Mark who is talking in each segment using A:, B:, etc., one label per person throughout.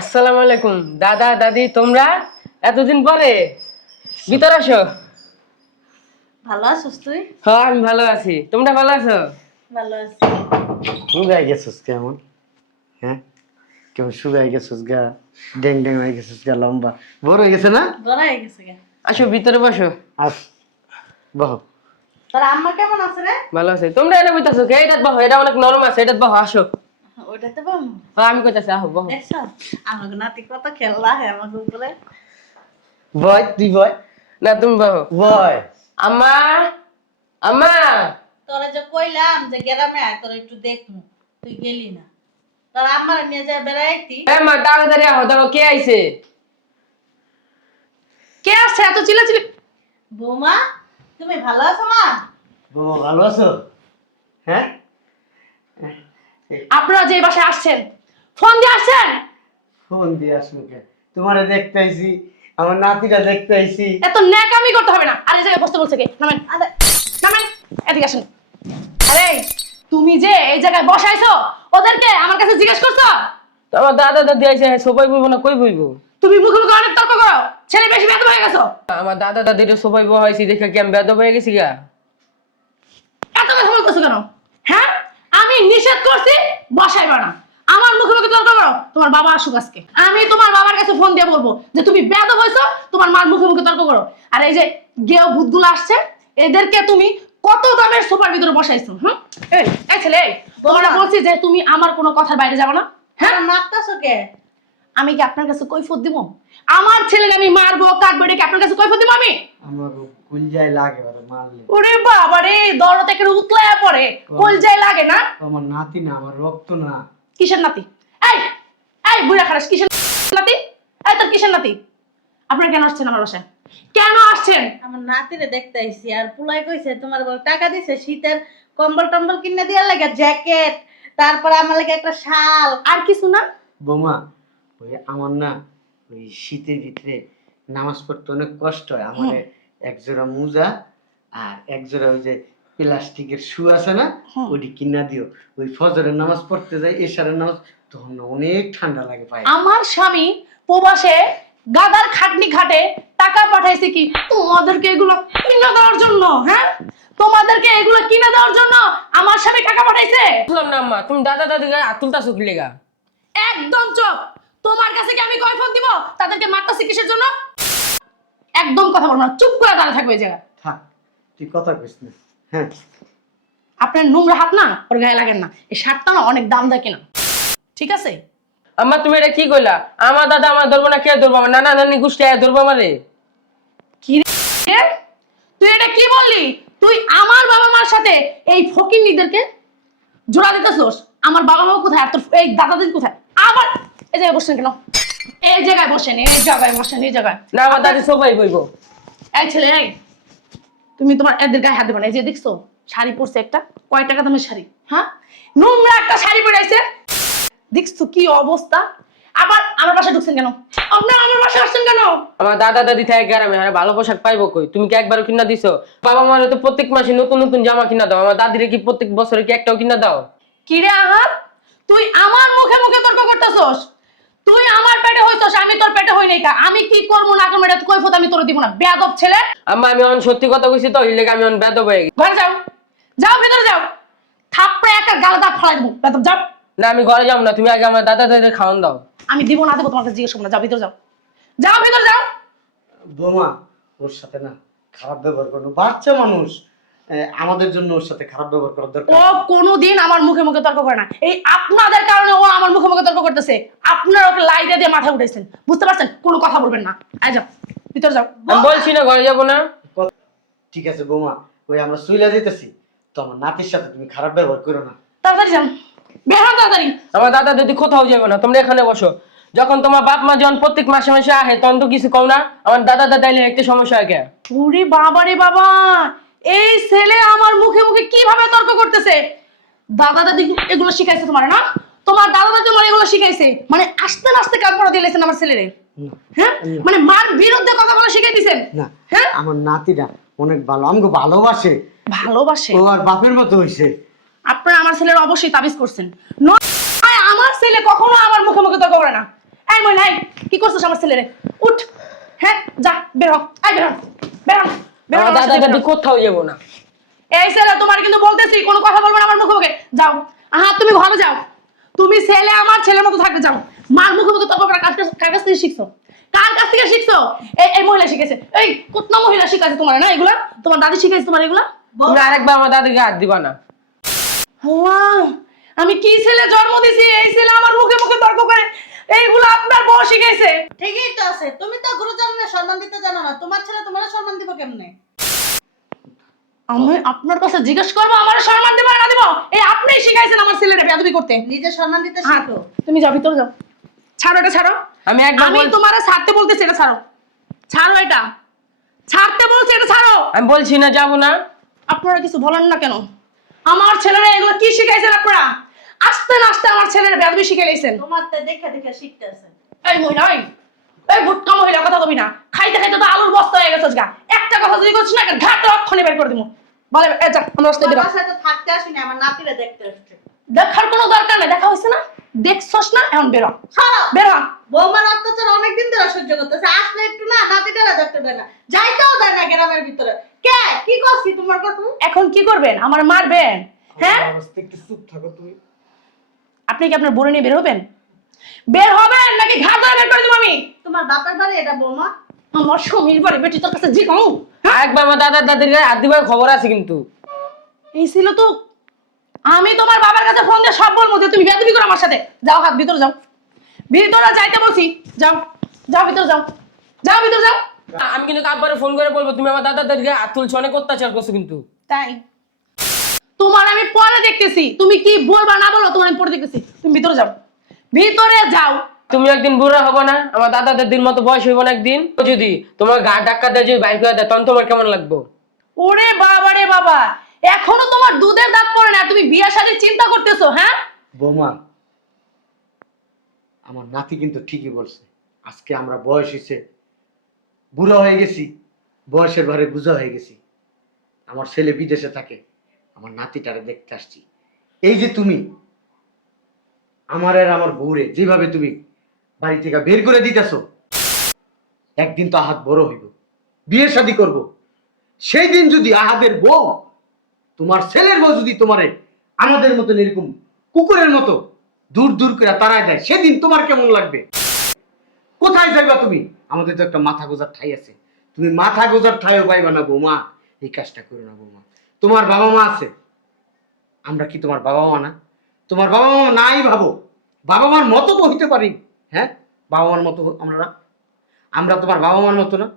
A: আসসালামু আলাইকুম। দাদা দাদি তোমরা? এতদিন পরে? ভিতর আসো।
B: ভালো আছিস তুই?
A: হ্যাঁ আমি ভালো আছি। তোমরা ভালো আছো?
B: ভালো আছি।
C: শুকাই গেছিস কেমন হ্যাঁ? কেমন শুকাই গেছিস গা? ড্যাং ড্যাং হয়ে গেছিস গা লম্বা। বড় হয়ে গেছে না?
B: বড় হয়ে গেছে গে।
A: আসো ভিতরে বসো।
C: আস। বহ।
B: তোর আম্মা কেমন আছে রে?
A: ভালো আছে। তোমরা এটা বইতাছো কে? এটা বহো এটা অনেক নরম আছে এটা বহো আসো।
B: ওইটাতে বল
A: হ্যাঁ আমি কইতাছি আহো বহো
B: দেখছ? আমাকে নাতি কত খেললা হে আমাকে উপরে।
C: বয় তুই বয়
A: না তুমি বহো।
C: বয়
A: আম্মা আম্মা
B: তোরা যে কইলাম যে গ্রামে আয় তোরা একটু দেখমু। তুই গেলি না। তোর আম্মার নিয়ে যায় বেড়াইতি।
A: এ মা তাড়াতাড়ি আহো দেখো কে আইছে?
D: কে আসছে? এত চিল্লাচিল্লি।
B: বৌমা তুমি ভালো আছো মা?
C: বউ ভালো আছো? হ্যাঁ?
D: আপনারা যে বাসায় আসছেন ফোন দিয়ে আসছেন?
C: ফোন দিয়ে আসুন কে? তোমারে দেখতে আইছি আমার নাতিটা দেখতে আইছি।
D: এত ন্যাকামি করতে হবে না। আর এই জায়গায় বসতে বলছে কে? নামেন আরে, নামেন এদিকে আসেন। আরে তুমি যে এই জায়গায় বসাইছো ওদেরকে আমার কাছে জিজ্ঞেস করছ?
A: তো আমার দাদা দাদি আইছে সবাই বইবো না কই বইবো?
D: তুমি মুখে মুখে অনেক তর্ক করো ছেলে বেশি বেদ হয়ে গেছো।
A: আমার দাদা দাদির সবাই বহা হয়েছি দেখে কি আমি বেদ হয়ে গেছি গা?
D: এত কথা বলতেছো কেন? হ্যাঁ নিষেধ করছি বসাইবা না। আমার মুখে মুখে তর্ক করো তোমার বাবা আসুক আজকে। আমি তোমার বাবার কাছে ফোন দিয়ে বলব যে তুমি বেদ হয়েছো তোমার মার মুখে মুখে তর্ক করো। আর এই যে গেও ভূতগুলো আসছে এদেরকে তুমি কত দামের সোফার ভিতরে বসাইছো হুম? এই ছেলে তোমার বলছি যে তুমি আমার কোনো কথার বাইরে যাব না হ্যাঁ?
B: হ্যাঁ মারতাছো কে?
D: আমি কি আপনার কাছে কৈফত দিব? আমার ছেলেকে আমি মারবো কাটবো এটা কি আপনার কাছে কৈফত দিব আমি?
C: আমার কুলজায় লাগে মারলে।
D: ওরে বাবা রে দরদ একেবারে উতলায়া পড়ে। কলজায় লাগে না?
C: আমার নাতি না আমার রক্ত না।
D: কিসের নাতি? এই এই বুড়া খারাস কিসের নাতি? এই তোর কিসের নাতি? আপনারা কেন আসছেন আমার বাসায়? কেন আসছেন?
B: আমার নাতিরে দেখতে আইছি আর পুলাই কইছে তোমার টাকা দিছে শীতের কম্বল টম্বল কিনে দেওয়ার লাগে জ্যাকেট তারপর আমার লাগে একটা শাল।
D: আর কিছু না?
C: বোমা ওই আমার না ওই শীতের ভিতরে নামাজ পড়তে অনেক কষ্ট হয়। আমার এক জোড়া মোজা আর এক জোড়া ওই যে প্লাস্টিকের শু আছে না ওটি কিনা দিও। ওই ফজরের নামাজ পড়তে যাই এশারের নামাজ তখন অনেক ঠান্ডা লাগে পায়ে
D: আমার স্বামী প্রবাসে গাদার খাটনি ঘাটে টাকা পাঠাইছে কি তোমাদেরকে এগুলো কিনে দেওয়ার জন্য হ্যাঁ? তোমাদেরকে এগুলো কিনে দেওয়ার জন্য আমার স্বামী টাকা পাঠাইছে।
A: বুঝলাম না আম্মা তুমি দাদা দাদি গায়ে হাত তুলতাছো লেগা?
D: একদম চুপ। তোমার কাছে কি আমি কয় ফোন দিব? তাদেরকে মারতাছি কিসের জন্য? একদম কথা বলব না চুপ করে দাঁড়া থাকবে এই জায়গায়।
C: থাক তুই কথা কইস না। হ্যাঁ।
D: আপনার নোংরা হাত না ওর গায়ে লাগেন না। এই শার্টটা না অনেক দাম দেয় কিনা। ঠিক আছে?
A: আম্মা তুমি এটা কি কইলা? আমার দাদা আমার ধরবো না কে ধরবো? আমার নানা নানি গোষ্ঠী আয়া ধরবো আমারে।
D: কি রে? তুই এটা কি বললি? তুই আমার বাবা মার সাথে এই ফকিন্নিদেরকে জোড়া দিতেছস? আমার বাবা মা কোথায়? আর তোর এই দাদা দিদি কোথায়? আবার এই জায়গায় বসছেন কেন? এই জায়গায় বসেন এই জায়গায় বসেন এই জায়গায়।
A: না আমার দাদি সবাই বইবো।
D: এই ছেলে এই। তুমি তোমার এদের গায়ে হাত দেবে না। এই যে দেখছ শাড়ি পরছে একটা কয় টাকা দামের শাড়ি? হ্যাঁ? নোংরা একটা শাড়ি পরে দেখছ কি অবস্থা? আবার আমার বাসায় ঢুকছেন কেন? আপনারা আমার বাসায় আসছেন কেন?
A: আমার দাদা দাদি থাকে গ্রামে আর ভালো পোশাক পাইবো কই? তুমি কি একবারও কিনা দিছো? বাবা মারে তো প্রত্যেক মাসে নতুন নতুন জামা কিনা দাও। আমার দাদিরে কি প্রত্যেক বছরে কি একটাও কিনা দাও?
D: কিরে আহার তুই আমার মুখে মুখে তর্ক করতেছস তুই আমার পেটে হইছস আমি তোর পেটে হই নাই কা আমি কি করব না করব এটা কৈফত আমি তোর দিব না। বেয়াদব ছেলে।
A: আম্মা আমি অন সত্যি কথা কইছি তো এই লেগে আমি অন বেদ হয়ে গেছি।
D: ঘরে যাও। যাও ভিতরে যাও। থাপড়ে একটা গাল দাঁত ফালাই দেবো। বেয়াদব যাও।
A: না আমি ঘরে যাব না তুমি আগে আমার দাদা দাদির খাওয়ান দাও।
D: আমি দিব না দেবো তোমার কাছে জিজ্ঞেস করব না। যাও ভিতরে যাও। যাও ভিতরে যাও।
C: বোমা ওর সাথে না খারাপ ব্যবহার করো বাচ্চা মানুষ। আমাদের জন্য ওর সাথে খারাপ ব্যবহার করার দরকার।
D: ও কোনোদিন আমার মুখে মুখে তর্ক করে না। এই আপনাদের কারণে ও আমার মুখে মুখে তর্ক করতেছে। আপনারা ওকে লাই দিয়ে দিয়ে মাথা উঠেছেন বুঝতে পারছেন? কোনো কথা বলবেন না। আয় যাও। ভিতরে যাও।
A: আমি বলছি না ঘরে যাব না।
C: ঠিক আছে বৌমা ওই আমরা সুইলা যেতেছি তো আমার নাতির সাথে তুমি খারাপ ব্যবহার করো না।
D: তাড়াতাড়ি যান। বের হন তাড়াতাড়ি।
A: আমার দাদা দাদি কোথাও যাবে না তোমরা এখানে বসো। যখন তোমার বাপ মা যখন প্রত্যেক মাসে মাসে আহে তখন তো কিছু কও না। আমার দাদা দাদা এলে একটা সমস্যা হয় কে?
D: ওরে বাবা রে বাবা! এই ছেলে আমার মুখে মুখে কীভাবে তর্ক করতেছে? দাদা দাদি এগুলো শিখাইছে তোমার না? তোমার দাদা দাদি তোমার এগুলো শিখাইছে। মানে আস্তে আস্তে কাজ করে দিলেছেন আমার ছেলেরে। হ্যাঁ? মানে মার বিরুদ্ধে কথা বলা শিখাই দিছেন।
C: না।
D: হ্যাঁ?
C: আমার নাতিটা অনেক ভালো আমাকে ভালোবাসে।
D: ভালোবাসে?
C: ও আর বাপের মতো হইছে।
D: আপনারা আমার ছেলের অবশ্যই তাবিজ করছেন। আমার ছেলে কখনো আমার মুখে মুখে তর্ক করে না। এই, কি করছিস আমার ছেলেরে? উঠ। হ্যাঁ যা বের হ। আই বের হ। বের হ। বের হ
A: আমার
D: আমার
A: দাদা
D: সাথে বের। হ।
A: দাদি কোথাও যাব না।
D: এই ছেলে তোমার কিন্তু বলতেছি কোনো কথা বলব না আমার মুখে মুখে। যাও। হ্যাঁ তুমি ঘরে যাও। তুমি ছেলে আমার ছেলের মতো থাকতে যাও। মার মুখে মুখে তর্ক করা কার কাছ- থেকে শিখছো? কার কাছ থেকে শিখছো? এই এই মহিলা শিখেছে। এই মহিলা শিখাইছে তোমার না এগুলা? তোমার দাদি শিখাইছে তোমার এগুলা?
A: তুমি আরেকবার আমার দাদিকে হাত দিবা না।
D: আমি কি ছেলে জন্ম দিছি? এই ছেলে আমার মুখে মুখে তর্ক করে। এইগুলো আপনার বউ শিখাইছে।
B: ঠিকই তো আছে। তুমি তো গুরুজনের সম্মান দিতে জানো না। তোমার ছেলে তোমার সম্মান দিব কেমনে?
D: আমি আপনার কাছে জিজ্ঞেস করব আমার সম্মান দিব না দিব? এই আপনিই শিখাইছেন আমার ছেলেটা বেয়াদবি করতে।
B: নিজে সম্মান দিতে
D: হ্যাঁ,
B: শিখো।
D: তুমি যাও ভিতরে যাও। ছাড়ো এটা ছাড়ো।
A: আমি একবার
D: আমি তোমার ছাড়তে বলতেছি এটা ছাড়ো। ছাড়ো এটা। ছাড়তে বলছি এটা ছাড়ো।
A: আমি বলছি না যাব না।
D: আপনারা কিছু বলেন না কেন? আমার ছেলেরা এগুলো কি শিখাইছেন আপনারা? আস্তে আস্তে আমার ছেলেরা বেয়াদবি শিখে লাইছেন
B: তোমার তো দেখে দেখে শিখতেছে
D: এই মহিলা এই এই ভুটকা মহিলা কথা কবি না। খাইতে খাইতে তো আলুর বস্তা হয়ে গেছে গা একটা কথা যদি করছিস না ঘাট অক্ষণে বের করে দিব। বলে এ যা আমরা
B: তো থাকতে আসিনি আমার নাতিরে দেখতে আসছে।
D: দেখার কোনো দরকার নেই দেখা হয়েছে না? দেখছস না? এখন বেরো।
B: ছাড়ো
D: বেরো।
B: বৌমার অত্যাচার অনেকদিন ধরে সহ্য করতেছে। আসলে একটু না নাতিটারা দেখতে দেয় না। যাইতেও দেয় না গ্রামের ভিতরে। কে? কি করছি তোমার কথা?
D: এখন কি করবেন? আমার মারবেন। হ্যাঁ?
C: একটু চুপ থাকো তুমি।
D: আপনি কি আপনার বোনে নিয়ে বের হবেন? বের হবেন নাকি ঘাট ধরে বের করে দেবো আমি?
B: তোমার বাপের বাড়ি এটা বৌমা?
D: আমার স্বামীর বাড়ি বেটি তোর কাছে জি কাউ
A: একবার আমার দাদা দাদির গায়ে হাত দিবার খবর আছে কিন্তু।
D: এই ছিল তো। আমি তোমার বাবার কাছে ফোন দিয়ে সব বলব যে তুমি বেদবি করো আমার সাথে। যাও হাত ভিতরে যাও। ভিতরে যাইতে বলছি। যাও যাও ভিতরে যাও। যাও ভিতরে যাও।
A: আমি কিন্তু আব্বারে ফোন করে বলব তুমি আমার দাদা দাদির গায়ে হাত তুলছো অনেক অত্যাচার করছ কিন্তু।
D: তাই? তোমার আমি পরে দেখতেছি। তুমি কি বলবা না বলো তোমার আমি পরে দেখতেছি। তুমি ভিতরে যাও। ভিতরে যাও।
A: তুমি একদিন বুড়া হব না? আমার দাদা দাদির মতো বয়স হইব না একদিন? যদি তোমার গা ডাক্কা দেয় যদি বাইর করে দেয় তখন তোমার কেমন লাগবো?
D: ওরে বাবা রে বাবা এখনও তোমার দুধের দাঁত পড়ে না তুমি বিয়া শাদীর চিন্তা করতেছো হ্যাঁ?
C: বৌমা আমার নাতি কিন্তু ঠিকই বলছে। আজকে আমরা বয়স হয়েছে বুড়ো হয়ে গেছি বয়সের ভারে বুঝা হয়ে গেছি। আমার ছেলে বিদেশে থাকে। আমার নাতিটারে দেখতে আসছি। এই যে তুমি, আমার আর আমার বউরে যেভাবে তুমি বাড়ি থেকে বের করে দিতেছ, একদিন তো আহাত বড় হইব, বিয়ে শাদি করব। সেই দিন যদি আহাদের বউ, তোমার ছেলের বউ যদি তোমারে আমাদের মতন এরকম কুকুরের মতো দূর দূর করে তাড়ায় দেয়, সেদিন তোমার কেমন লাগবে? কোথায় যাইবা তুমি? আমাদের তো একটা মাথা গোজার ঠাই আছে। তুমি মাথা গোজার ঠাইও পাইবা না বৌমা, এই কাজটা করো না বৌমা। তোমার বাবা মা আছে। আমরা কি তোমার বাবা মা না? তোমার বাবা মা নাই ভাবো। বাবা মার মতো তো হইতে পারি। হ্যাঁ? বাবা মার মতো আমরা না। আমরা তোমার বাবা মার মতো না।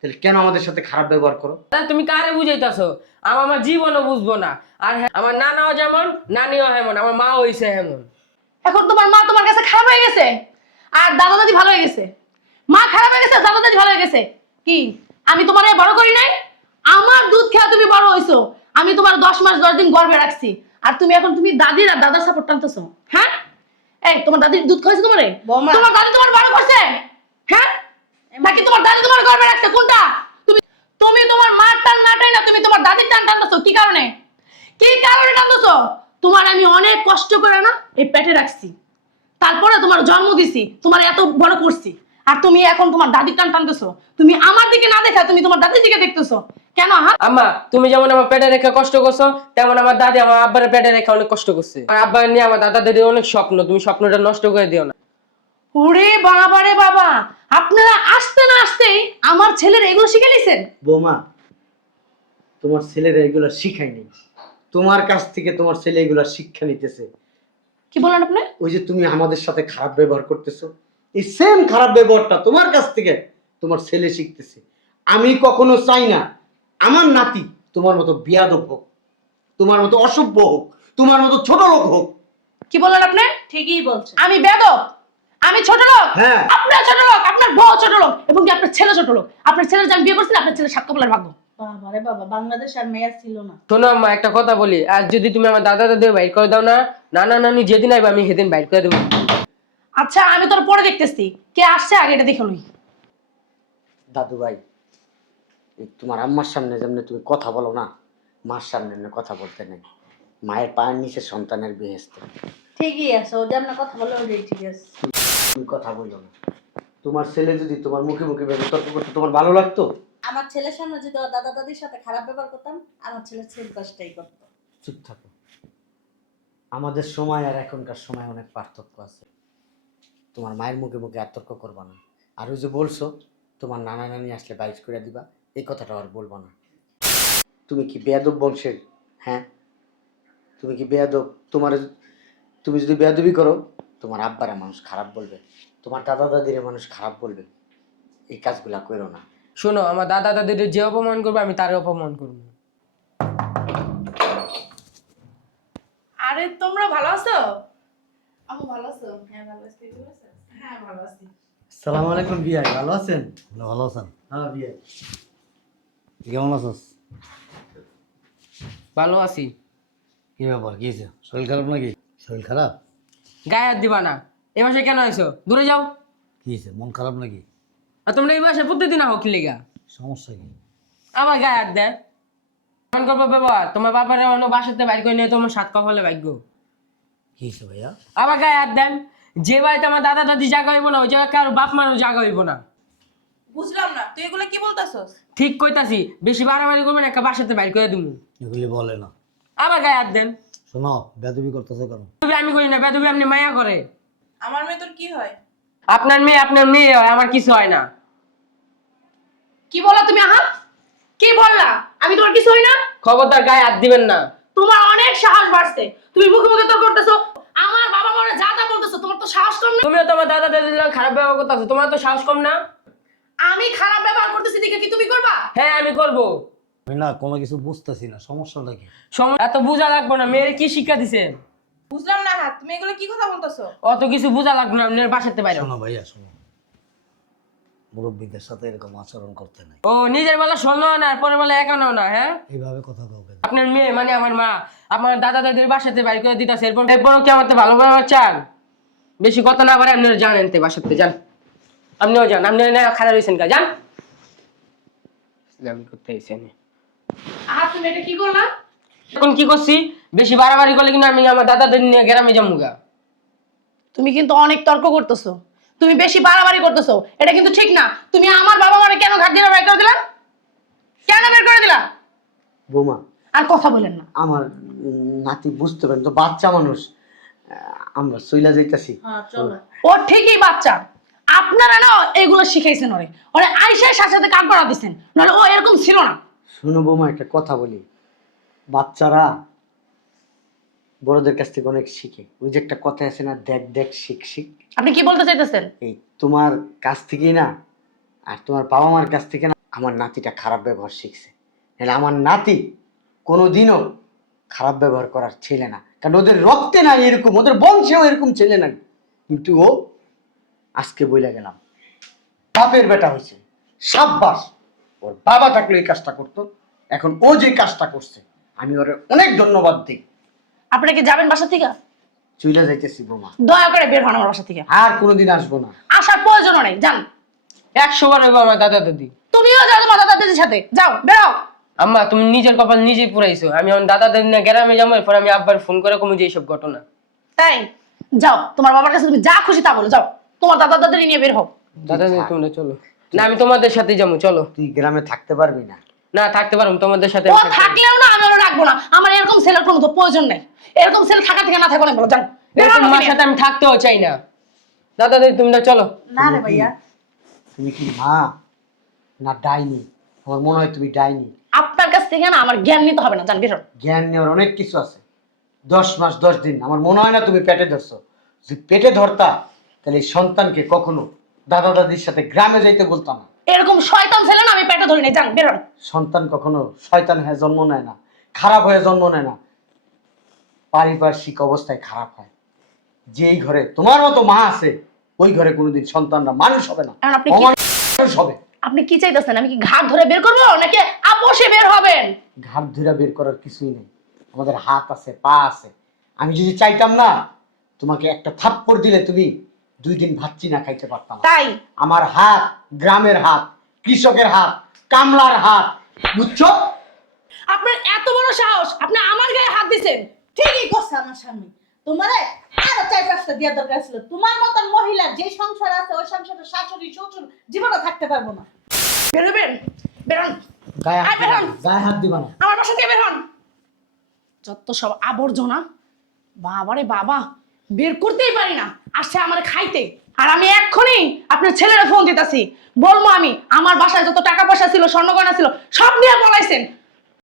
C: তাহলে কেন আমাদের সাথে খারাপ ব্যবহার করো?
A: দাদা, তুমি কারে বুঝাইতেছো? আমার আমার জীবনও বুঝব না। আর হ্যাঁ, আমার নানাও যেমন নানিও হেমন আমার মা হইছে হেমন।
D: এখন তোমার মা তোমার কাছে খারাপ হয়ে গেছে? আর দাদা দাদি ভালো হয়ে গেছে? মা খারাপ হয়ে গেছে দাদা দাদি ভালো হয়ে গেছে? কি? আমি তোমার বড় করি নাই? আমার দুধ খেয়ে তুমি বড় হইছো। আমি তোমার দশ মাস দশ দিন গর্ভে রাখছি। আর তুমি এখন তুমি দাদির আর দাদার সাপোর্ট টানতেছো। হ্যাঁ? এই তোমার দাদির দুধ খাইছে তোমারে? তোমার দাদি তোমার বড় করছে? হ্যাঁ? নাকি তোমার দাদি তোমার গর্ভে রাখছে? কোনটা? তুমি তুমি তোমার মার টান না টাই না তুমি তোমার দাদির টান টানতেছো। কি কারণে? কি কারণে টানতেছো? তোমার আমি অনেক কষ্ট করে না এই পেটে রাখছি। তারপরে তোমার জন্ম দিছি তোমার এত বড় করছি। আর তুমি এখন তোমার দাদির টান টানতেছো। তুমি আমার দিকে না দেখা তুমি তোমার দাদির দিকে দেখতেছো। কেন
A: আম্মা তুমি যেমন আমার পেটে রেখে কষ্ট করছ তেমন আমার দাদি আমার আব্বার পেটে রেখে অনেক কষ্ট করছে। আর আব্বার নিয়ে আমার দাদা দাদির অনেক স্বপ্ন তুমি স্বপ্নটা নষ্ট করে দিও না।
D: ওরে বাবা রে বাবা আপনারা আসতে না আসতেই আমার ছেলের এগুলো শিখে নিছেন?
C: বৌমা তোমার ছেলেরা এগুলো শিখাই তোমার কাছ থেকে তোমার ছেলে এগুলো শিক্ষা নিতেছে।
D: কি বলেন আপনি?
C: ওই যে তুমি আমাদের সাথে খারাপ ব্যবহার করতেছো এই সেম খারাপ ব্যবহারটা তোমার কাছ থেকে তোমার ছেলে শিখতেছে। আমি কখনো চাই না আমার নাতি তোমার মতো বিয়াদব হোক তোমার মতো অসভ্য হোক তোমার মতো ছোট লোক হোক।
D: কি বললেন আপনি?
B: ঠিকই বলছে
D: আমি বেদক আমি ছোট লোক
C: হ্যাঁ।
D: আপনার ছোট লোক আপনার বউ ছোট লোক এবং কি আপনার ছেলে ছোট লোক? আপনার ছেলে যে আমি বিয়ে করছি না, আপনার ছেলে সাক্ষ্য বলার ভাগ্য।
B: বাবারে বাবা বাংলাদেশ আর মেয়ে ছিল না।
A: শোনো আম্মা একটা কথা বলি আর যদি তুমি আমার দাদা দাদি বাইর করে দাও না নানা নানি যেদিন আইবে আমি সেদিন বাইর করে দেবো।
D: আচ্ছা আমি তোর পরে দেখতেছি কে আসছে আগে এটা দেখে লই।
C: দাদু ভাই তোমার আম্মার সামনে যেমনি তুমি কথা বলো না মার সামনে কথা বলতে নেই। মায়ের পায়ের নিচে সন্তানের বেহেস্ত
B: ঠিকই আছে ও যেমন কথা বলে ওটাই ঠিক আছে।
C: তুমি কথা বলল না। তোমার ছেলে যদি তোমার মুখে মুখে ভেবে তর্ক করতো তোমার ভালো লাগতো?
B: আমার ছেলের সামনে যদি ওর দাদা দাদির সাথে খারাপ ব্যবহার করতাম আমার ছেলে ছেলে কাজটাই করতো।
C: চুপ থাকো। আমাদের সময় আর এখনকার সময় অনেক পার্থক্য আছে। তোমার মায়ের মুখে মুখে আর তর্ক করবা না। আর ওই যে বলছো তোমার নানা নানি আসলে বাইশ করে দিবা। এই কথাটা আর বলব না। তুমি কি বেয়াদব বংশের হ্যাঁ? তুমি কি বেয়াদব? তোমার তুমি যদি বেয়াদবি করো তোমার আব্বারা মানুষ খারাপ বলবে। তোমার দাদা দাদিরে মানুষ খারাপ বলবে। এই কাজগুলা করো না।
A: শোনো আমার দাদা দাদির যে অপমান করবে আমি তারই অপমান করব।
D: আরে তোমরা ভালো আছো? আমি ভালো আছো? হ্যাঁ ভালো আছি। ভালো আছিস? হ্যাঁ ভালো আছি।
C: সালাম আলাইকুম বিয়াই ভালো আছেন?
E: ভালো আছেন।
C: হ্যাঁ বিয়াই।
E: কেমন আছিস?
A: ভালো আছি।
E: কি ব্যাপার কি হয়েছে? শরীর খারাপ নাকি? শরীর খারাপ?
A: গায়ে হাত দিবা না। এ মাসে কেন আইছো? দূরে যাও।
E: কি হয়েছে? মন খারাপ নাকি?
A: আর তোমরা এই মাসে প্রতিদিন আহো কি লেগা?
E: সমস্যা কি?
A: আমার গায়ে হাত দেয় কেমন করব ব্যবহার তোমার বাবারে অন্য বাসাতে বাইর করে নিয়ে তোমার সাত কপালে ভাগ্য।
E: কি হয়েছে ভাইয়া?
A: আবার গায়ে হাত দেন। যে বাড়িতে আমার দাদা দাদি জায়গা হইব না ওই জায়গায় কারও বাপ মারও জায়গা হইব না।
D: বুঝলাম না। তুই এগুলো কি বলতাছস?
A: ঠিক কইতাছি বেশি বাড়াবাড়ি করবেন একটা বাসাতে বাইর করে দিমু
E: এগুলি বলে না।
A: আবার গায়ে হাত দেন।
E: শোনো বেদবি করতেছে কেন?
A: বেদবি আমি করি না বেদবি আপনি মায়া করে।
D: আমার মেয়ে তোর কি হয়?
A: আপনার মেয়ে আপনার মেয়ে হয় আমার কিছু হয় না।
D: কি বলা তুমি আহা? কি বললা? আমি তোমার কিছু হই না?
A: খবরদার গায়ে হাত দিবেন না।
D: তোমার অনেক সাহস বাড়ছে। তুমি মুখে মুখে তোর করতেছো। আমার বাবা মারা যা যা বলতেছো তোমার তো সাহস কম না।
A: তুমিও তোমার দাদা দাদির লগে খারাপ ব্যবহার করতেছো তোমার তো সাহস কম না?
D: আমি খারাপ ব্যবহার করতেছি দেখে কি তুমি করবা?
A: হ্যাঁ আমি করব।
E: আমি না কোনো কিছু বুঝতেছি না সমস্যাটা কি?
A: সম- এত বোঝা লাগবে না মেয়ের কি শিক্ষা দিছে?
F: বুঝলাম না হাত তুমি এগুলো কি কথা বলতেছো?
A: অত কিছু বোঝা লাগবে না আপনার বাসাতে বাইরে।
E: শোনো ভাইয়া শোনো। মুরব্বীদের সাথে এরকম আচরণ করতে নাই।
A: ও নিজের বেলা স্বর্ণ না আর পরের বেলা একানো না হ্যাঁ?
E: এইভাবে কথা কাউকে
A: আপনার মেয়ে মানে আমার মা আমার দাদা দাদির বাসাতে বাইর করে দিতেছে এরপর এরপরও কি আমার তো ভালো ব্যবহার চান? বেশি কথা না পারে আপনারা জানেন তে বাসাতে যান। আপনিও যান আপনি না খারাপ হয়েছেন কা যান। ইসলামি করতে এসেছেন
D: আহা তুমি এটা কি করলা?
A: এখন কি করছি? বেশি বাড়াবাড়ি করলে কিন্তু আমি আমার দাদা দাদি নিয়ে গ্রামে যাব গা।
D: তুমি কিন্তু অনেক তর্ক করতেছো। তুমি বেশি বাড়াবাড়ি করতেছো। এটা কিন্তু ঠিক না। তুমি আমার বাবা মারে কেন ঘাট দিয়ে বের করে দিলা? কেন বের করে দিলা?
C: বোমা।
D: আর কথা বলেন না।
C: আমার নাতি বুঝতে পারেন তো বাচ্চা মানুষ। আমরা সইলা যাইতাছি।
B: হ্যাঁ
D: ও ঠিকই বাচ্চা। আপনারা না এগুলো শিখাইছেন ওরে। ওরে আইসার সাথে সাথে কাম করা দিচ্ছেন নাহলে ও এরকম ছিল না।
C: শুনো বৌমা একটা কথা বলি। বাচ্চারা বড়দের কাছ থেকে অনেক শিখে। ওই যে একটা কথা আছে না দেখ দেখ শিখ শিখ।
D: আপনি কি বলতে চাইতেছেন?
C: এই তোমার কাছ থেকেই না আর তোমার বাবা মার কাছ থেকে না আমার নাতিটা খারাপ ব্যবহার শিখছে। নাহলে আমার নাতি কোনোদিনও খারাপ ব্যবহার করার ছেলে না। কারণ ওদের রক্তে নাই এরকম ওদের বংশেও এরকম ছেলে নাই। কিন্তু ও আজকে বইলা গেলাম। বাপের বেটা হয়েছে সাব্বাস। ওর বাবা থাকলে এই কাজটা করতো এখন ও যে কাজটা করছে আমি ওর অনেক ধন্যবাদ দিই।
D: আপনি কি যাবেন বাসা থেকে?
C: চুইলা যাইতেছি বোমা।
D: দয়া করে বের হন আমার বাসা থেকে।
C: আর কোনোদিন আসব না।
D: আসার প্রয়োজন নেই যান।
A: একশো বার হইবো আমার দাদা দাদি।
D: তুমিও যাও তোমার দাদা দাদির সাথে। যাও বেরো
A: আম্মা তুমি নিজের কপাল নিজেই পুরাইছো। আমি আমার দাদা দাদি না গ্রামে যাব এরপর আমি আব্বার ফোন করে কমে যে এইসব ঘটনা।
D: তাই যাও তোমার বাবার কাছে তুমি যা খুশি তা বলো যাও। তোমার দাদা দাদি নিয়ে বের হও।
A: দাদা দাদি তোমরা চলো। না আমি তোমাদের সাথে যাব চলো।
C: তুই গ্রামে থাকতে পারবি না।
A: না থাকতে পারব তোমাদের সাথে
D: ও। থাকলেও না আমি ওরা রাখব না। আমার এরকম ছেলের কোনো প্রয়োজন নেই। এরকম ছেলে থাকা থেকে না থাকো না বলো যান।
A: এরকম মার সাথে আমি থাকতেও চাই না। দাদা দাদি তোমরা চলো।
B: না রে ভাইয়া।
C: তুমি কি মা? না ডাইনি। আমার মনে হয় তুমি ডাইনি।
D: আপনার কাছ থেকে না আমার জ্ঞান নিতে হবে না যান বের
C: জ্ঞান নেওয়ার অনেক কিছু আছে। দশ মাস দশ দিন। আমার মনে হয় না তুমি পেটে ধরছো। যদি পেটে ধরতা তাহলে এই সন্তানকে কখনো দাদা দাদির সাথে গ্রামে যাইতে বলতাম না।
D: এরকম শয়তান ছেলে না আমি পেটে ধরি নাই যান বের হন।
C: সন্তান কখনো শয়তান হয়ে জন্ম নেয় না খারাপ হয়ে জন্ম নেয় না। পারিপার্শ্বিক অবস্থায় খারাপ হয়। যেই ঘরে তোমার মতো মা আছে ওই ঘরে কোনোদিন সন্তানরা মানুষ হবে না
D: এখন আপনি কি
C: অমানুষ হবে।
D: আপনি কি চাইতেছেন আমি কি ঘাট ধরে বের করব নাকি আপোষে বের হবেন?
C: ঘাট ধরে বের করার কিছুই নেই। আমাদের হাত আছে পা আছে। আমি যদি চাইতাম না তোমাকে একটা থাপ্পড় দিলে তুমি দুই দিন ভাতচি না খাইতে পারতাম।
D: তাই?
C: আমার হাত গ্রামের হাত কৃষকের হাত কামলার হাত বুঝছ?
D: আপনার এত বড় সাহস আপনি আমার গায়ে হাত দিছেন।
B: ঠিকই করছে আমার স্বামী। তোমারে আরও চার পাঁচটা দেওয়ার দরকার ছিল। তোমার মতন মহিলা যে সংসার আছে ওই সংসারে শাশুড়ি শ্বশুর জীবনে থাকতে পারব না।
D: বেরোবেন বেরোন
C: গায়ে হাত
D: বেরোন।
C: দিবা না, গায়ে হাত দিবা না।
D: আমার বাসা থেকে বের হন। যত সব আবর্জনা বাবারে বাবা। বের করতেই পারি না। আসছে আমার খাইতে। আর আমি এক্ষুনি আপনার ছেলেরা ফোন দিতেছি। বলব আমি, আমার বাসায় যত টাকা পয়সা ছিল, স্বর্ণগয়না ছিল, সব নিয়ে বলাইছেন